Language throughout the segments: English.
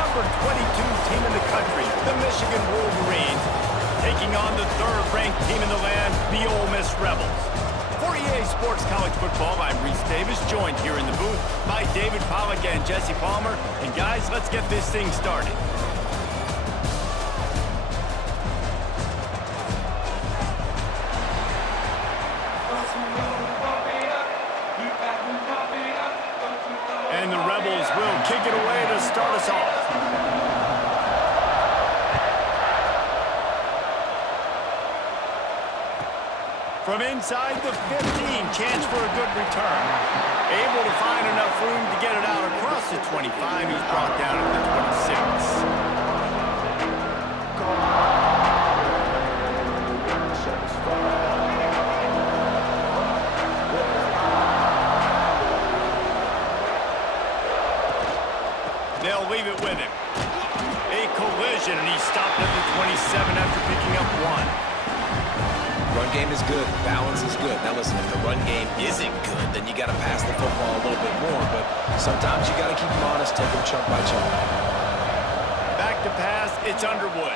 number 22 team in the country, the Michigan Wolverines, taking on the third-ranked team in the land, the Ole Miss Rebels. For EA Sports College Football, I'm Reese Davis, joined here in the booth by David Pollack and Jesse Palmer. And guys, let's get this thing started. And the Rebels will kick it away to start us off. From inside the 15, chance for a good return. Able to find enough room to get it out across the 25. He's brought down to the 26. They'll leave it with him. A collision, and he stopped at the 27 after picking up one. Run game is good. Balance is good. Now listen, if the run game isn't good, then you got to pass the football a little bit more. But sometimes you got to keep them honest, take them chunk by chunk. Back to pass, it's Underwood.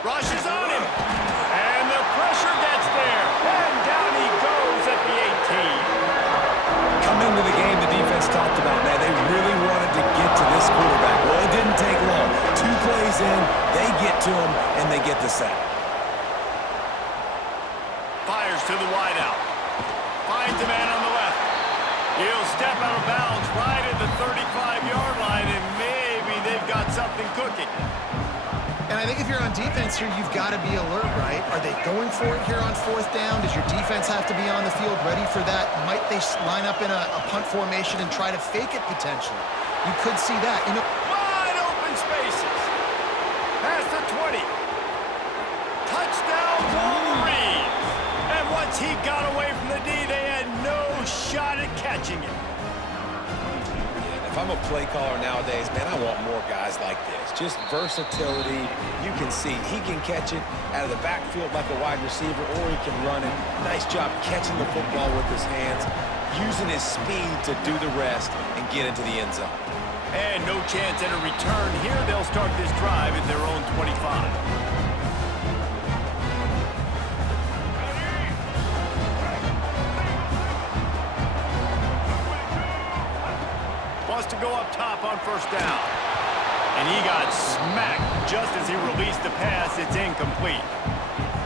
Rush is on him. And the pressure gets there. And down he goes at the 18. Come into the game, the defense talked about, man, they really wanted to get to this quarterback. Well, it didn't take long. 2 plays in, they get to him, and they get the sack. Fires to the wideout. Finds a man on the left. He'll step out of bounds right at the 35-yard line, and maybe they've got something cooking. And I think if you're on defense here, you've got to be alert, right? Are they going for it here on 4th down? Does your defense have to be on the field ready for that? Might they line up in a punt formation and try to fake it potentially? You could see that. You know, wide open spaces. Past the 20. Touchdown Wolverines. And once he got away from the D, they had no shot at catching him. If I'm a play caller nowadays, man, I want more guys like this. Just versatility. You can see he can catch it out of the backfield like a wide receiver, or he can run it. Nice job catching the football with his hands, using his speed to do the rest and get into the end zone. And no chance at a return here. They'll start this drive at their own 25. To go up top on 1st down. And he got smacked just as he released the pass. It's incomplete.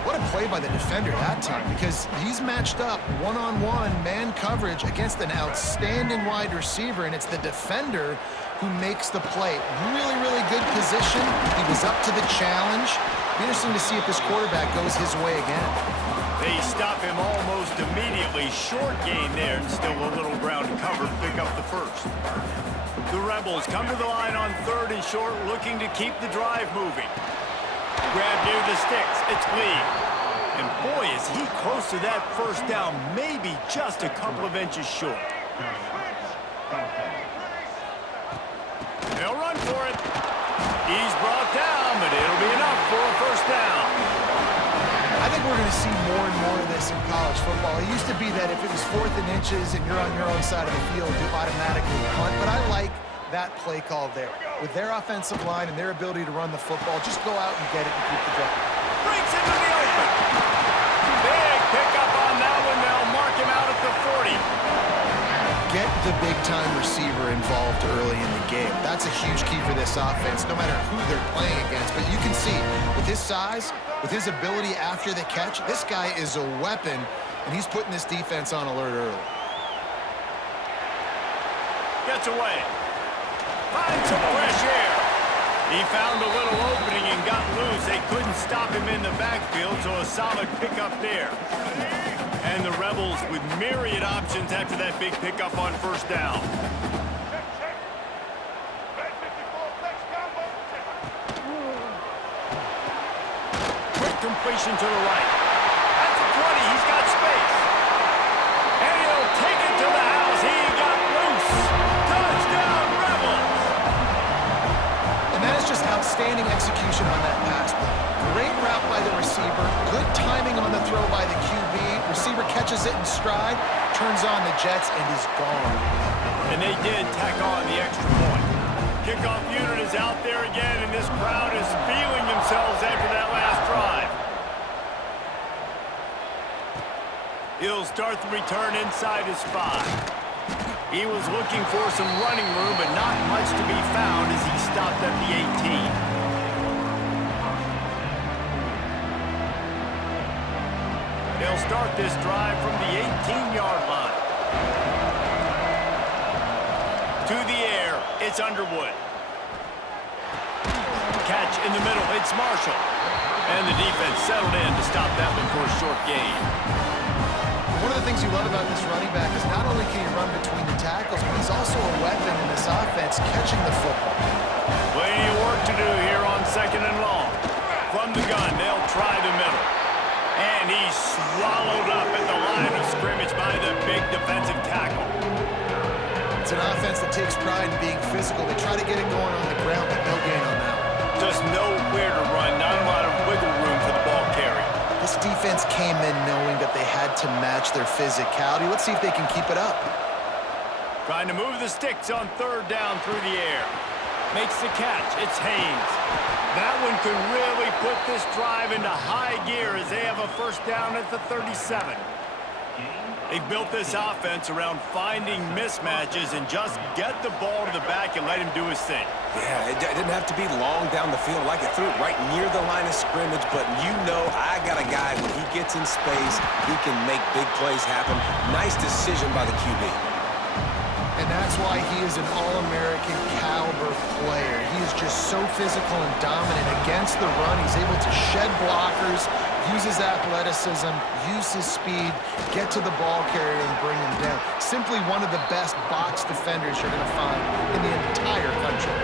What a play by the defender that time, because he's matched up one-on-one man coverage against an outstanding wide receiver, and it's the defender who makes the play. Really, really good position. He was up to the challenge. Be interesting to see if this quarterback goes his way again. They stop him almost immediately. Short gain there, and still a little ground to cover to pick up the first. The Rebels come to the line on 3rd and short, looking to keep the drive moving. Grab near the sticks. It's Lee. And boy, is he close to that 1st down, maybe just a couple of inches short. They'll run for it. He's brought down, but it'll be enough for a 1st down. I think we're going to see more and more of this in college football. It used to be that if it was 4th and inches and you're on your own side of the field, you automatically punt. But I like that play call there. With their offensive line and their ability to run the football, just go out and get it and keep the drive. Breaks into the open. Big pickup on that one. They'll mark him out at the 40. Get the big-time receiver involved early in the game. That's a huge key for this offense, no matter who they're playing against. But you can see, with his size, with his ability after the catch, this guy is a weapon, and he's putting this defense on alert early. Gets away. Finds some fresh air. He found a little opening and got loose. They couldn't stop him in the backfield, so a solid pickup there. And the Rebels with myriad options after that big pickup on 1st down. Quick completion to the right. At the 20, he's got space. And he'll take it to the house. He got loose. Touchdown, Rebels! And that is just outstanding execution on that pass play. Great route by the receiver. Good timing on the throw by the QB. Receiver catches it in stride, turns on the jets, and is gone. And they did tack on the extra point. Kickoff unit is out there again. He'll start the return inside his 5. He was looking for some running room, but not much to be found as he stopped at the 18. They'll start this drive from the 18-yard line. To the air, it's Underwood. Catch in the middle, it's Marshall. And the defense settled in to stop that one for a short gain. One of the things you love about this running back is not only can he run between the tackles, but he's also a weapon in this offense, catching the football. Plenty of work to do here on 2nd and long. From the gun, they'll try the middle. And he's swallowed up at the line of scrimmage by the big defensive tackle. It's an offense that takes pride in being physical. They try to get it going on the ground, but no gain on that one. Just nowhere to run, not a lot of wiggle room for the ball carrier. This defense came in knowing that they had to match their physicality. Let's see if they can keep it up. Trying to move the sticks on 3rd down through the air. Makes the catch. It's Haynes. That one could really put this drive into high gear as they have a 1st down at the 37. They've built this offense around finding mismatches and just get the ball to the back and let him do his thing. Yeah, it didn't have to be long down the field. Like it threw it right near the line of scrimmage, but you know I got a guy, when he gets in space, he can make big plays happen. Nice decision by the QB. And that's why he is an All-American caliber player. He is just so physical and dominant against the run. He's able to shed blockers, use his athleticism, use his speed, get to the ball carrier and bring him down. Simply one of the best box defenders you're going to find in the entire country.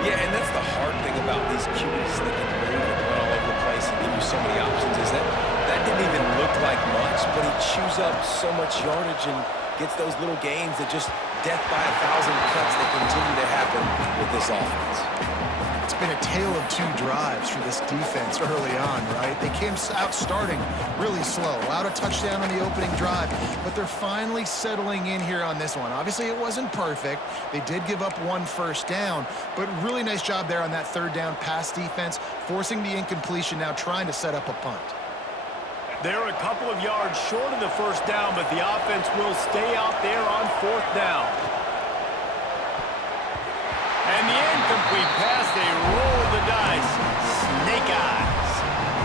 Yeah, and that's the hard thing about these QBs that can move and run all over the place and give you so many options is that didn't even look like much, but he chews up so much yardage and gets those little gains that just death by 1,000 cuts that continue to happen with this offense. It's been a tale of 2 drives for this defense early on, right? They came out starting really slow, allowed a touchdown on the opening drive, but they're finally settling in here on this one. Obviously, it wasn't perfect. They did give up 1 1st down, but really nice job there on that 3rd down pass defense, forcing the incompletion, now trying to set up a punt. They're a couple of yards short of the 1st down, but the offense will stay out there on 4th down. And the incomplete pass, they roll the dice. Snake eyes.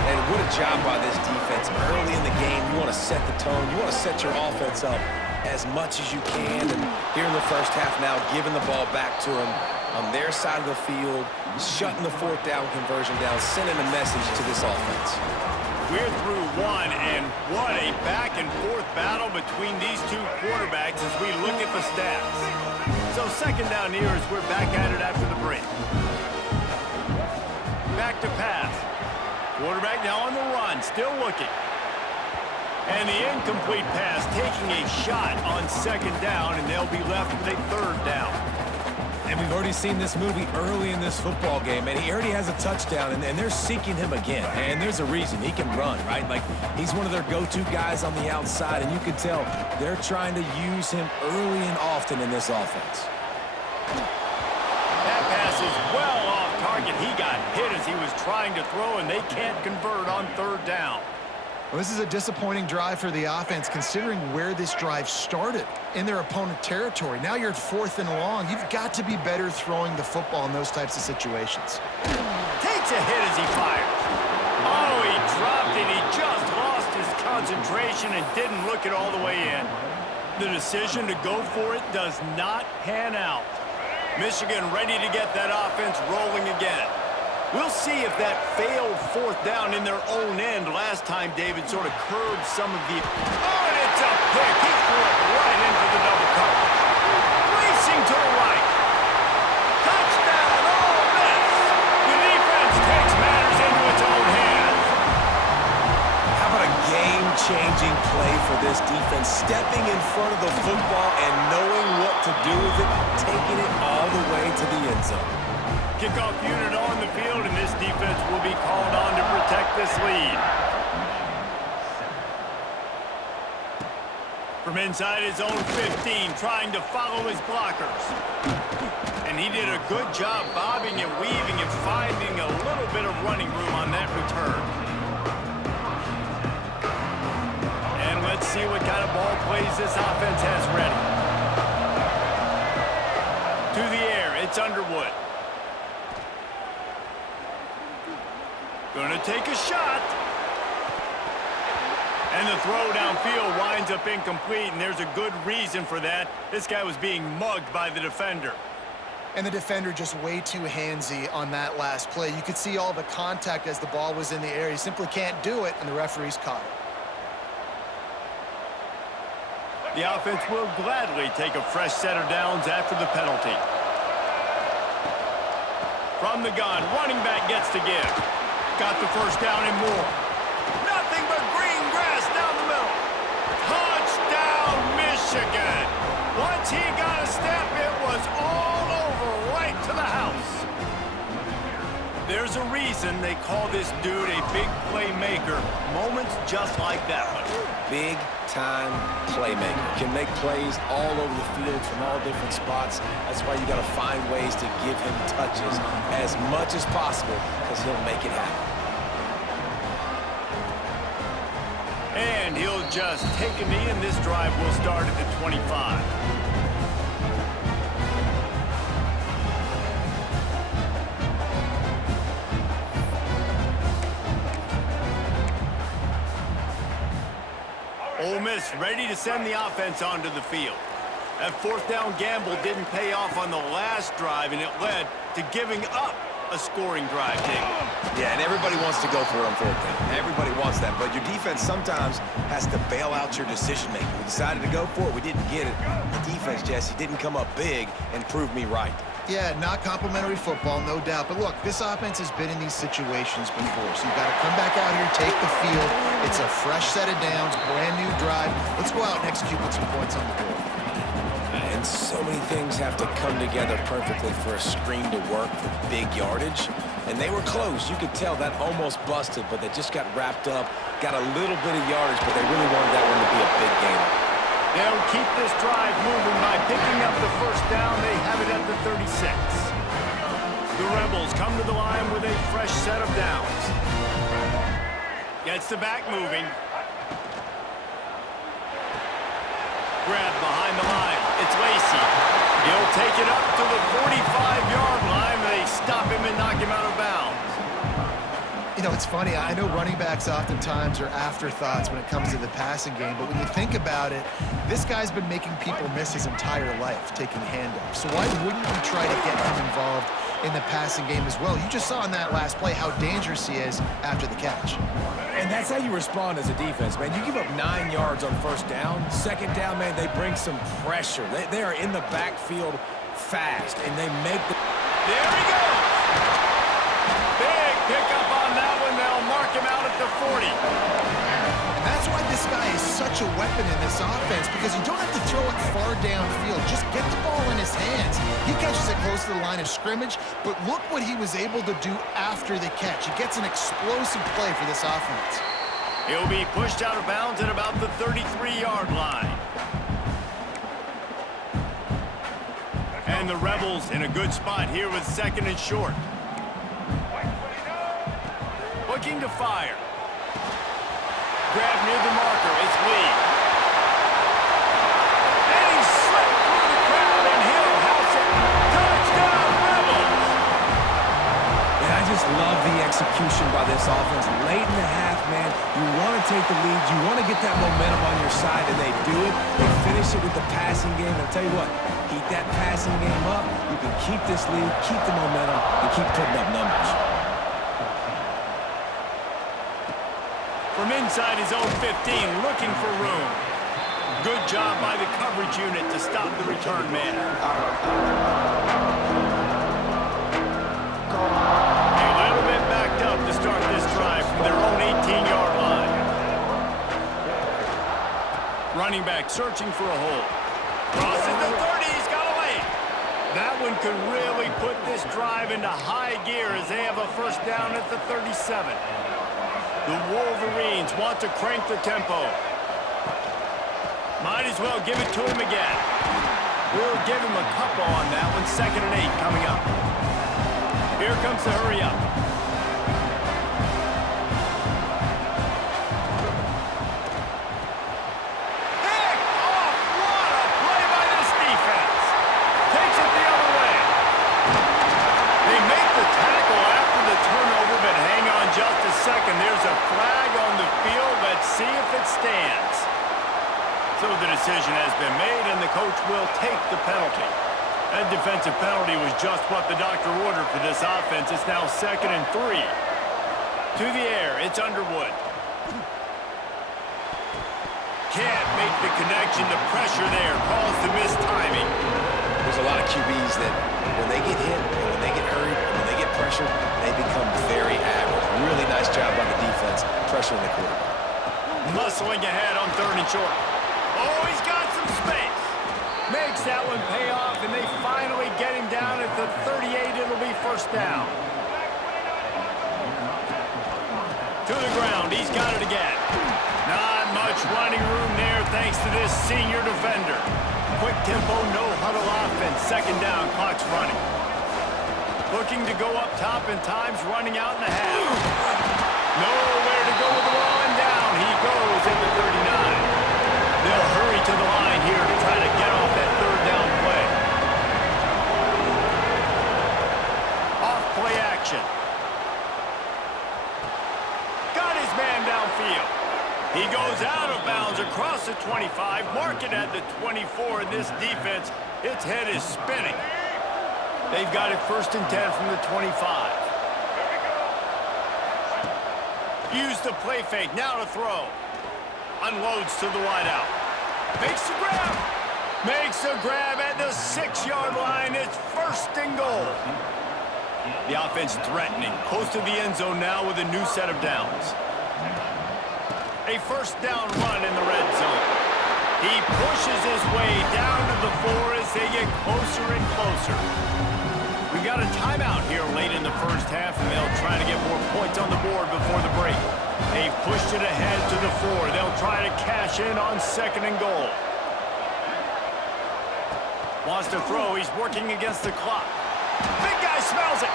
And what a job by this defense. Early in the game, you want to set the tone. You want to set your offense up as much as you can. And here in the 1st half now, giving the ball back to them on their side of the field, shutting the 4th down conversion down, sending a message to this offense. We're through 1, and what a back-and-forth battle between these 2 quarterbacks as we look at the stats. So 2nd down here as we're back at it after the break. Back to pass. Quarterback now on the run, still looking. And the incomplete pass taking a shot on 2nd down, and they'll be left with a 3rd down. And we've already seen this movie early in this football game, and he already has a touchdown, and they're seeking him again. And there's a reason. He can run, right? Like, he's one of their go-to guys on the outside, and you can tell they're trying to use him early and often in this offense. That pass is well off target. He got hit as he was trying to throw, and they can't convert on 3rd down. Well, this is a disappointing drive for the offense, considering where this drive started in their opponent territory. Now you're at 4th and long. You've got to be better throwing the football in those types of situations. Takes a hit as he fires. Oh, he dropped it. He just lost his concentration and didn't look it all the way in. The decision to go for it does not pan out. Michigan ready to get that offense rolling again. We'll see if that failed 4th down in their own end last time David sort of curbed some of the... Oh, and it's a pick. He threw it right into the double coverage. Racing to the right. Touchdown, Ole Miss. The defense takes matters into its own hands. How about a game-changing play for this defense? Stepping in front of the football and knowing what to do with it, taking it all the way to the end zone. Kickoff unit on the field, and this defense will be called on to protect this lead. From inside his own 15, trying to follow his blockers. And he did a good job bobbing and weaving and finding a little bit of running room on that return. And let's Let's see what kind of ball plays this offense has ready. To the air, it's Underwood. Gonna take a shot. And the throw downfield winds up incomplete, and there's a good reason for that. This guy was being mugged by the defender. And the defender just way too handsy on that last play. You could see all the contact as the ball was in the air. He simply can't do it, and the referee's caught it. The offense will gladly take a fresh set of downs after the penalty. From the gun, running back gets to give. Got the first down and more. Nothing but green grass down the middle. Touchdown, Michigan. Once he got a step, it was all over right to the house. There's a reason they call this dude a big playmaker. Moments just like that one. Big-time playmaker. Can make plays all over the field from all different spots. That's why you got to find ways to give him touches as much as possible, because he'll make it happen. And he'll just take a knee, and this drive will start at the 25. Ole Miss ready to send the offense onto the field. That fourth down gamble didn't pay off on the last drive, and it led to giving up a scoring drive, Dick. Yeah, and everybody wants to go for it on fourth down. Everybody wants that, but your defense sometimes has to bail out your decision-making. We decided to go for it. We didn't get it. The defense, Jesse, didn't come up big and prove me right. Yeah, not complimentary football, no doubt. But look, this offense has been in these situations before, so you got to come back out here, take the field. It's a fresh set of downs, brand new drive. Let's go out and execute with some points on the board. And so many things have to come together perfectly for a screen to work for big yardage. And they were close. You could tell that almost busted, but they just got wrapped up, got a little bit of yardage, but they really wanted that one to be a big game. They'll keep this drive moving by picking up the first down. They have it at the 36. The Rebels come to the line with a fresh set of downs. Gets the back moving. Grab behind the line. It's Lacey. He'll take it up to the 45-yard line. They stop him and knock him out of bounds. You know, it's funny. I know running backs oftentimes are afterthoughts when it comes to the passing game, but when you think about it, this guy's been making people miss his entire life taking handoffs. So why wouldn't you try to get him involved in the passing game as well? You just saw in that last play how dangerous he is after the catch. And that's how you respond as a defense, man. You give up 9 yards on first down. Second down, man, they bring some pressure. They are in the backfield fast, and they make the... There he goes! Big pickup on that one. They'll mark him out at the 40. And that's why this guy is such a weapon in this offense, because you don't have to throw it far downfield. Just get the ball in his hands. He catches it close to the line of scrimmage, but look what he was able to do after the catch. He gets an explosive play for this offense. He'll be pushed out of bounds at about the 33-yard line. And the Rebels in a good spot here with second and short. Looking to fire. Grab near the marker. It's Lee. And he slipped through the crowd, and he'll house it. Touchdown, Rebels! And I just love the execution by this offense. Late in the half, man, you want to take the lead. You want to get that momentum on your side, and they do it. They finish it with the passing game. I'll tell you what, keep that passing game up. You can keep this lead, keep the momentum, and keep putting up numbers. From inside his own 15, looking for room. Good job by the coverage unit to stop the return man. A little bit backed up to start this drive from their own 18-yard line. Running back searching for a hole. Crosses the 30, he's got away. That one could really put this drive into high gear as they have a first down at the 37. The Wolverines want to crank the tempo. Might as well give it to him again. We'll give him a couple on that one. 2nd and 8 coming up. Here comes the hurry up. a flag on the field. Let's see if it stands. So the decision has been made, and the coach will take the penalty. That defensive penalty was just what the doctor ordered for this offense. It's now 2nd and 3. To the air, it's Underwood. Can't make the connection. The pressure there caused the missed timing. There's a lot of QBs that when they get hit, and when they get hurried, and when they get pressured, they become very average. Really nice job by the defense pressuring the quarterback. Muscling ahead on 3rd and short. Oh, he's got some space. Makes that one pay off, and they finally get him down at the 38. It'll be 1st down. To the ground. He's got it again. Not much running room there thanks to this senior defender. Quick tempo, no huddle offense. 2nd down, clock's running. Looking to go up top, and time's running out in the half. Nowhere to go with the ball, and down he goes at the 39. They'll hurry to the line here to try to get off that 3rd down play. Off play action. Got his man downfield. He goes out of bounds across the 25, mark it at the 24, and this defense, its head is spinning. They've got it 1st and 10 from the 25. Use the play fake, now to throw. Unloads to the wideout. Makes the grab. Makes a grab at the 6-yard line. It's 1st and goal. The offense threatening, close to the end zone now with a new set of downs. A 1st down run in the red zone. He pushes his way down to the 4 as they get closer and closer. We got a timeout here late in the 1st half, and they'll try to get more points on the board before the break. They've pushed it ahead to the 4. They'll try to cash in on 2nd and goal. Wants to throw. He's working against the clock. Big guy smells it.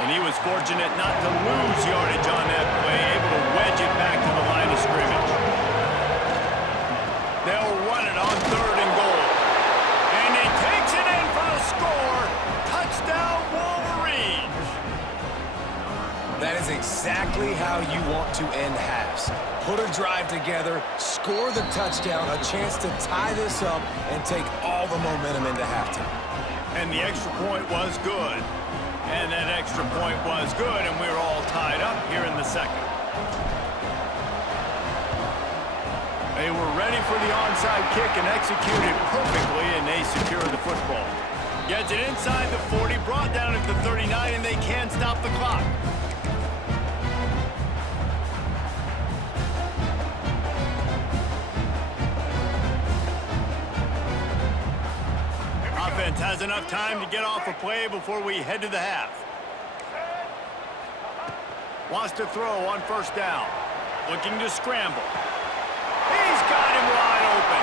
And he was fortunate not to lose yardage on that play, able to wedge it back to the line of scrimmage. They'll run it on 3rd and goal. And he takes it in for the score. Touchdown, Wolverines. That is exactly how you want to end halves. Put a drive together, score the touchdown, a chance to tie this up, and take all the momentum into halftime. And the extra point was good. And that extra point was good, and we're all tied up here in the 2nd. They were ready for the onside kick and executed perfectly, and they secure the football. Gets it inside the 40, brought down at the 39, and they can't stop the clock. Offense has enough time to get off a play before we head to the half. Wants to throw on 1st down. Looking to scramble. He's got him wide open.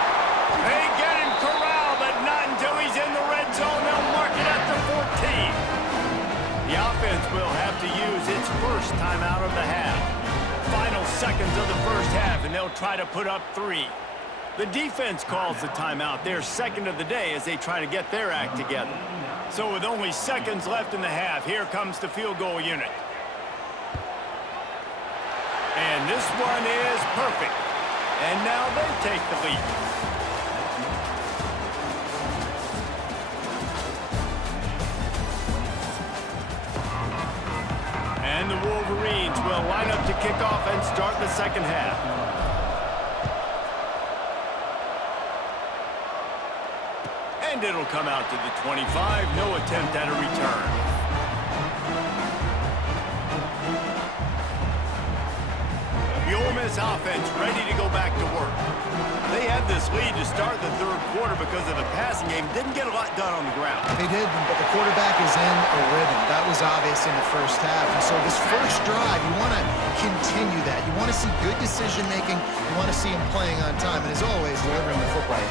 They get him corralled, but not until he's in the red zone. They'll mark it at the 14. The offense will have to use its 1st timeout of the half. Final seconds of the 1st half, and they'll try to put up 3. The defense calls the timeout, their 2nd of the day, as they try to get their act together. So with only seconds left in the half, here comes the field goal unit. And this one is perfect. And now they take the lead. And the Wolverines will line up to kick off and start the 2nd half. And it'll come out to the 25. No attempt at a return. The Ole Miss offense ready to go back to work. They had this lead to start the 3rd quarter because of the passing game. Didn't get a lot done on the ground. They did, but the quarterback is in a rhythm. That was obvious in the 1st half. And so this 1st drive, you want to continue that. You want to see good decision-making. You want to see him playing on time. And as always, delivering the football.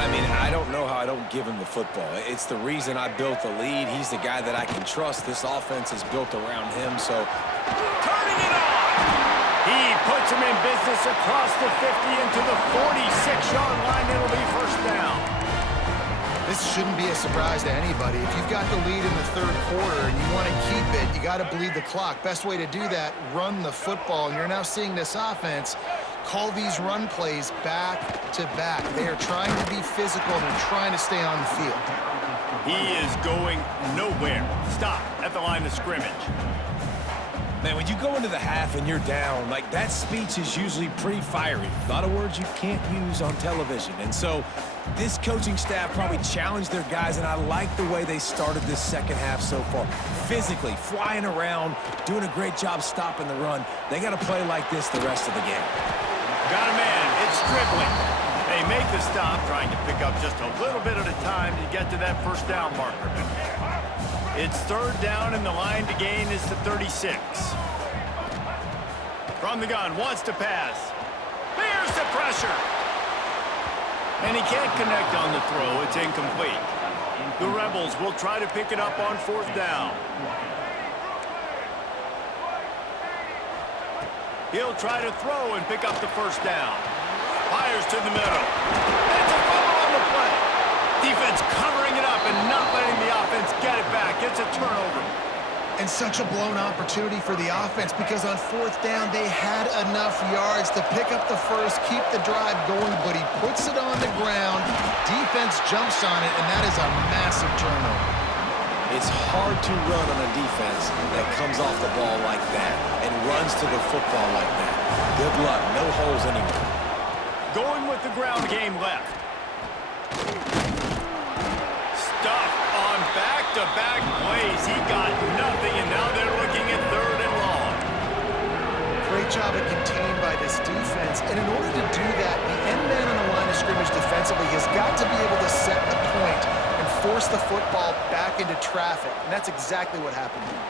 I mean, I don't know how I don't give him the football. It's the reason I built the lead. He's the guy that I can trust. This offense is built around him, so... Turning it on! He puts him in business across the 50 into the 46-yard line. It'll be 1st down. This shouldn't be a surprise to anybody. If you've got the lead in the third quarter and you want to keep it, you got to bleed the clock. Best way to do that, run the football. And you're now seeing this offense call these run plays back to back. They are trying to be physical and they're trying to stay on the field. He is going nowhere. Stop at the line of scrimmage. Man, when you go into the half and you're down, like, that speech is usually pretty fiery. A lot of words you can't use on television. And so this coaching staff probably challenged their guys, and I like the way they started this second half so far. Physically, flying around, doing a great job stopping the run. They got to play like this the rest of the game. Got a man. It's dribbling. They make the stop, trying to pick up just a little bit at a time to get to that first down marker. It's third down, and the line to gain is the 36. From the gun, wants to pass. Here's the pressure. And he can't connect on the throw. It's incomplete. The Rebels will try to pick it up on fourth down. He'll try to throw and pick up the first down. Fires to the middle. It's a fumble on the play. Defense covering it up and not letting the offense get it back. It's a turnover. And such a blown opportunity for the offense because on fourth down, they had enough yards to pick up the first, keep the drive going, but he puts it on the ground. Defense jumps on it, and that is a massive turnover. It's hard to run on a defense that comes off the ball like that and runs to the football like that. Good luck. No holes anywhere. Going with the ground game left. Stuff on back-to-back plays. He got nothing, and now they're looking at third and long. Great job at contained by this defense. And in order to do that, the end man on the line of scrimmage defensively has got to be able to set the point and force the football back into traffic. And that's exactly what happened here.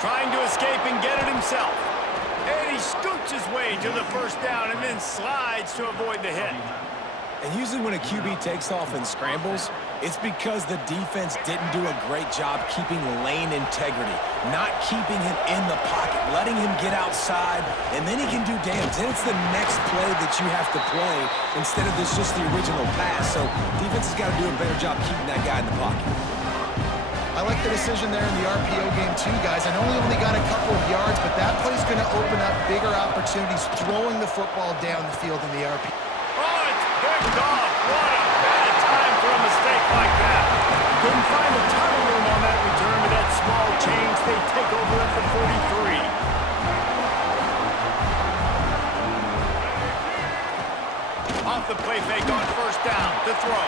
Trying to escape and get it himself. And he scoots his way to the first down and then slides to avoid the hit. And usually when a QB takes off and scrambles, it's because the defense didn't do a great job keeping lane integrity, not keeping him in the pocket, letting him get outside, and then he can do damage. Then it's the next play that you have to play instead of this just the original pass. So defense has got to do a better job keeping that guy in the pocket. I like the decision there in the RPO game too, guys. I know he only got a couple of yards, but that play's going to open up bigger opportunities throwing the football down the field in the RPO. Oh, it's picked off. What a bad time for a mistake like that. Couldn't find a ton of room on that return, but that small change, they take over at the 43. Off the play fake on first down, the throw.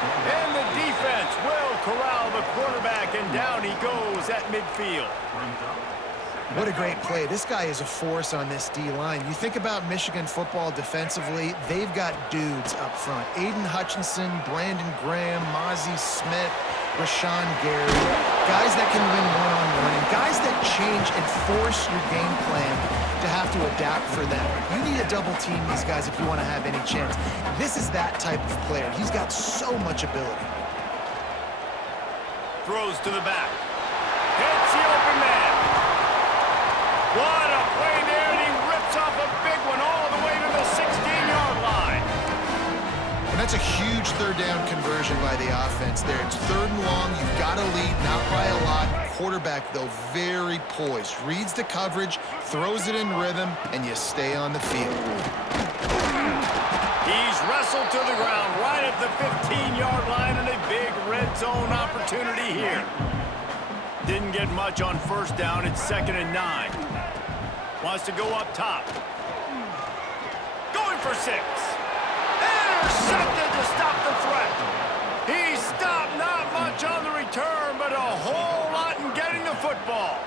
And the defense will corral the quarterback, and down he goes at midfield. What a great play. This guy is a force on this D-line. You think about Michigan football defensively, they've got dudes up front. Aiden Hutchinson, Brandon Graham, Mozzie Smith, Rashawn Gary. Guys that can win one-on-one, and guys that change and force your game plan to have to adapt for them. You need to double team these guys if you want to have any chance. This is that type of player. He's got so much ability. Throws to the back. Hits the open man. What a play there, and he rips off a big one all the way to the 16-yard line. And that's a huge third down conversion by the offense there. It's third and long. You've got to lead, not by a lot. Quarterback, though, very poised. Reads the coverage, throws it in rhythm, and you stay on the field. He's wrestled to the ground right at the 15-yard line, and a big red zone opportunity here. Didn't get much on first down. It's 2nd and 9. Wants to go up top. Going for 6. Intercepted to stop the threat. He stopped, not much on the return, but a whole lot in getting the football.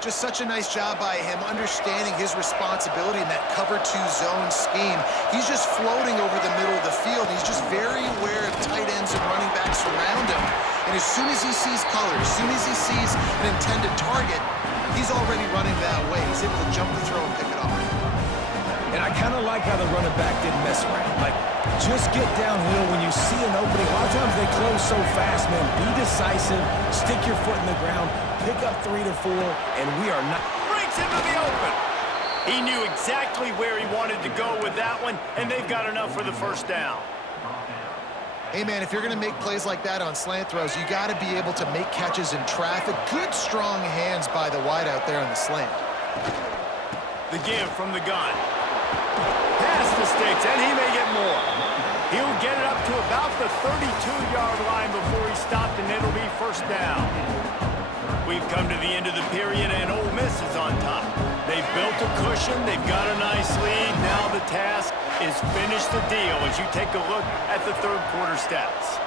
Just such a nice job by him understanding his responsibility in that cover 2 zone scheme. He's just floating over the middle of the field. He's just very aware of tight ends and running backs around him. And as soon as he sees color, as soon as he sees an intended target, he's already running that way. He's able to jump the throw and pick it off. And I kind of like how the running back didn't mess around. Like, just get downhill when you see an opening. A lot of times they close so fast, man. Be decisive, stick your foot in the ground, pick up 3 to 4, and we are not. Breaks into the open. He knew exactly where he wanted to go with that one, and they've got enough for the first down. Hey, man, if you're going to make plays like that on slant throws, you got to be able to make catches in traffic. Good, strong hands by the wideout there on the slant. The give from the gun. Pass the sticks, and he may get more. He'll get it up to about the 32-yard line before he stopped, and it'll be first down. We've come to the end of the period, and Ole Miss is on top. They've built a cushion. They've got a nice lead. Now the task is finish the deal as you take a look at the third quarter stats.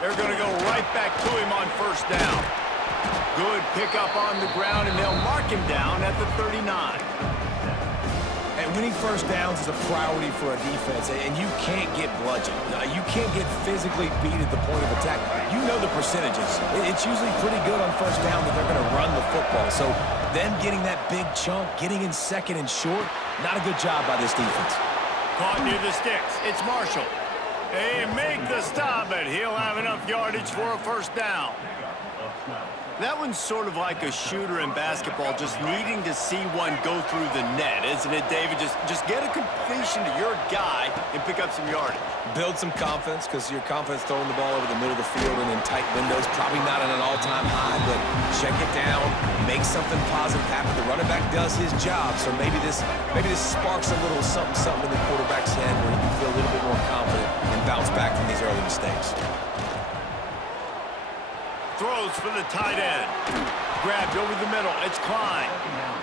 They're going to go right back to him on first down. Good pickup on the ground, and they'll mark him down at the 39. And winning first downs is a priority for a defense, and you can't get bludgeoned. You can't get physically beat at the point of attack. You know the percentages. It's usually pretty good on first down that they're going to run the football. So them getting that big chunk, getting in second and short, not a good job by this defense. Caught near the sticks. It's Marshall. They make the stop, but he'll have enough yardage for a first down. That one's sort of like a shooter in basketball, just needing to see one go through the net, isn't it, David? Just get a completion to your guy and pick up some yardage. Build some confidence, because your confidence throwing the ball over the middle of the field and in tight windows, probably not at an all-time high, but check it down, make something positive happen. The running back does his job, so maybe this sparks a little something in the quarterback's head where he can feel a little bit more confident and bounce back from these early mistakes. Throws for the tight end. Grabbed over the middle. It's Klein.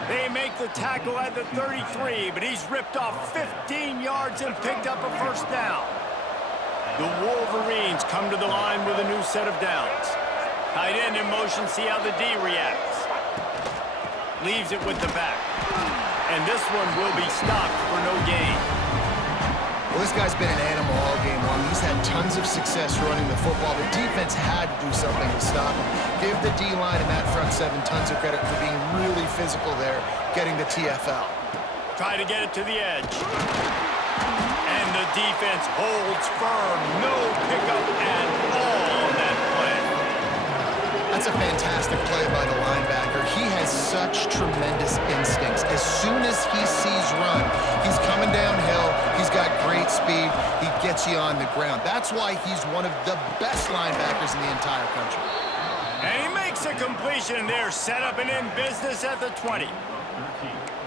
They make the tackle at the 33, but he's ripped off 15 yards and picked up a first down. The Wolverines come to the line with a new set of downs. Tight end in motion, see how the D reacts. Leaves it with the back. And this one will be stopped for no gain. Well, this guy's been an animal all game long. He's had tons of success running the football. The defense had to do something to stop him. Give the D-line and that front seven tons of credit for being really physical there, getting the TFL. Try to get it to the edge. And the defense holds firm. No pickup at all on that play. That's a fantastic play by the linebacker. He has such tremendous instincts. As soon as he sees run, he's coming downhill. He's got great speed. He gets you on the ground. That's why he's one of the best linebackers in the entire country. And he makes a completion there, set up and in business at the 20.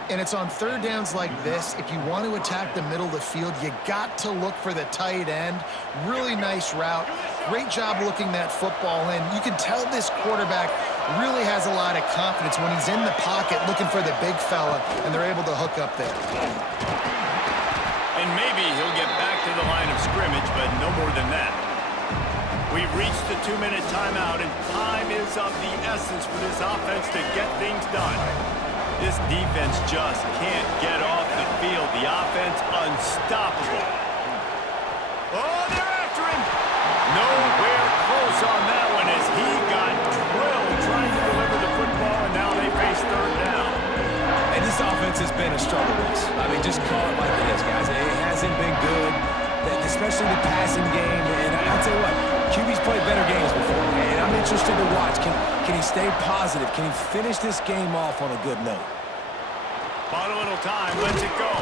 And it's on third downs like this. If you want to attack the middle of the field, you got to look for the tight end. Really nice route. Great job looking that football in. You can tell this quarterback really has a lot of confidence when he's in the pocket looking for the big fella, and they're able to hook up there. And maybe he'll get back to the line of scrimmage, but no more than that. We've reached the 2-minute timeout, and time is of the essence for this offense to get things done. This defense just can't get off the field. The offense unstoppable. Oh, they're after him. Nowhere close on that one as he got drilled trying to deliver the football, and now they face third down. And this offense has been a struggle bus. I mean, just call it like it is, guys. It hasn't been good, especially the passing game. And I'll tell you what, QB's played better games before, and I'm interested to watch. Can he stay positive? Can he finish this game off on a good note? Bought a little time, lets it go.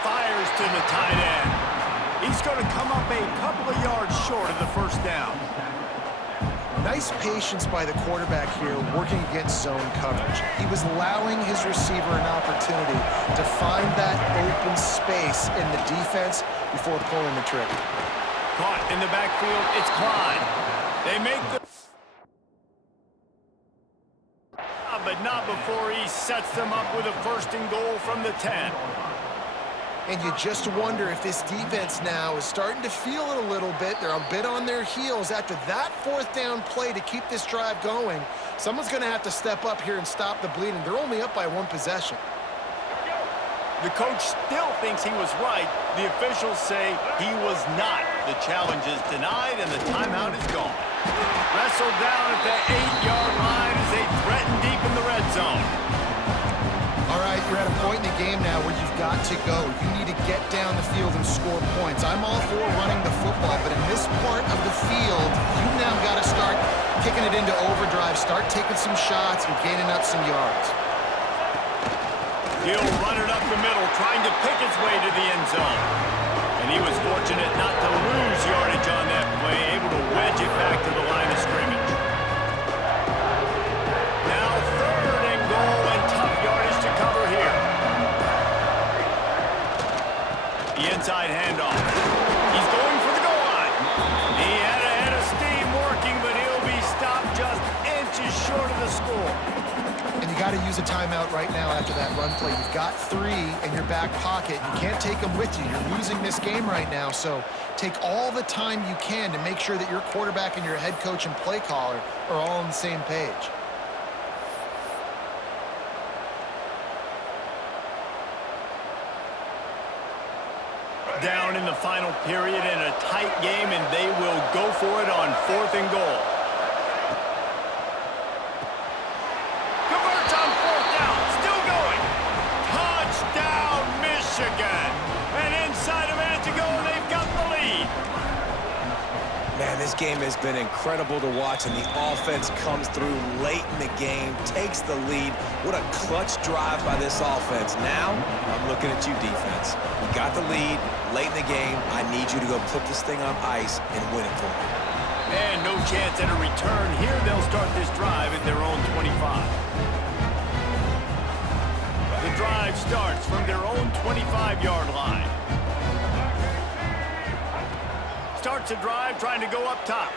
Fires to the tight end. He's going to come up a couple of yards short of the first down. Nice patience by the quarterback here working against zone coverage. He was allowing his receiver an opportunity to find that open space in the defense before pulling the trigger. Caught in the backfield, it's Klein. They make the... but not before he sets them up with a first and goal from the 10. And you just wonder if this defense now is starting to feel it a little bit. They're a bit on their heels after that fourth down play to keep this drive going. Someone's going to have to step up here and stop the bleeding. They're only up by one possession. The coach still thinks he was right. The officials say he was not. The challenge is denied, and the timeout is gone. Wrestled down at the 8-yard line as they threaten deep in the red zone. All right, you're at a point in the game now where you've got to go. You need to get down the field and score points. I'm all for running the football, but in this part of the field, you've now got to start kicking it into overdrive, start taking some shots and gaining up some yards. He'll run it up the middle, trying to pick his way to the end zone. And he was fortunate not to lose yardage on that play, able to wedge it back to the line of scrimmage. Now 3rd and goal, and tough yardage to cover here. The inside handoff. He's going for the goal line. He had a head of steam working, but he'll be stopped just inches short of the score. And you got to use a timeout right now after that run play. You've got 3 in your back pocket. You can't take them with you. You're losing this game right now, so take all the time you can to make sure that your quarterback and your head coach and play caller are all on the same page. Down in the final period in a tight game, and they will go for it on 4th and goal. Converts on 4th down, still going. Touchdown, Michigan. And inside a minute to go, they've got the lead. Man, this game has been incredible to watch, and the offense comes through late in the game, takes the lead. What a clutch drive by this offense. Now, I'm looking at you, defense. You got the lead late in the game. I need you to go put this thing on ice and win it for me. And no chance at a return here. They'll start this drive at their own 25. The drive starts from their own 25-yard line. Starts the drive trying to go up top.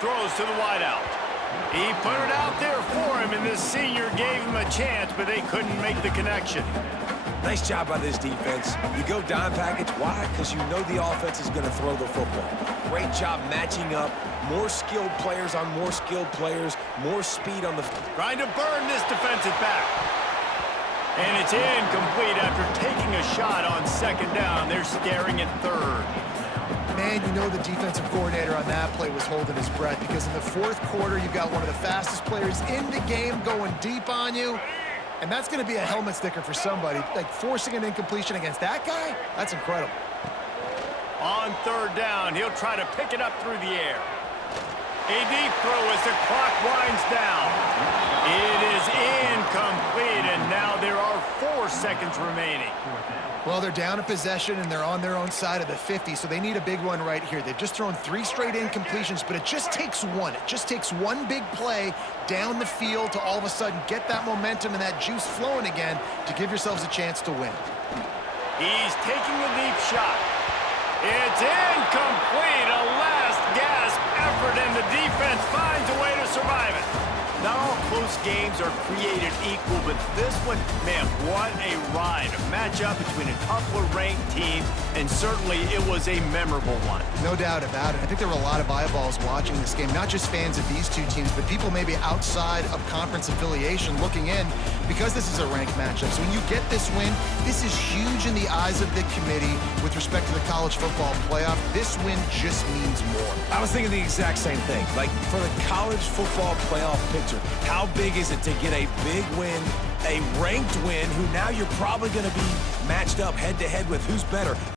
Throws to the wideout. He put it out there for him, and this senior gave him a chance, but they couldn't make the connection. Nice job by this defense. You go dime package. Why? Because you know the offense is going to throw the football. Great job matching up. More skilled players on more skilled players. More speed on the... Trying to burn this defensive back. And it's incomplete after taking a shot on 2nd down. They're staring at 3rd. Man, you know the defensive coordinator on that play was holding his breath, because in the 4th quarter, you've got one of the fastest players in the game going deep on you. And that's going to be a helmet sticker for somebody. Like, forcing an incompletion against that guy, that's incredible. On 3rd down, he'll try to pick it up through the air. A deep throw as the clock winds down. It is incomplete, and now there are 4 seconds remaining. Well, they're down a possession, and they're on their own side of the 50, so they need a big one right here. They've just thrown 3 straight incompletions, but it just takes one. It just takes one big play down the field to all of a sudden get that momentum and that juice flowing again to give yourselves a chance to win. He's taking a deep shot. It's incomplete. A last gasp effort, and the defense finds a way to survive it. Not all close games are created equal, but this one, man, what a ride. A matchup between a couple of ranked teams, and certainly it was a memorable one. No doubt about it. I think there were a lot of eyeballs watching this game, not just fans of these two teams, but people maybe outside of conference affiliation looking in, because this is a ranked matchup. So when you get this win, this is huge in the eyes of the committee with respect to the college football playoff. This win just means more. I was thinking the exact same thing. Like, for the college football playoff picture, how big is it to get a big win, a ranked win, who now you're probably going to be matched up head-to-head with who's better?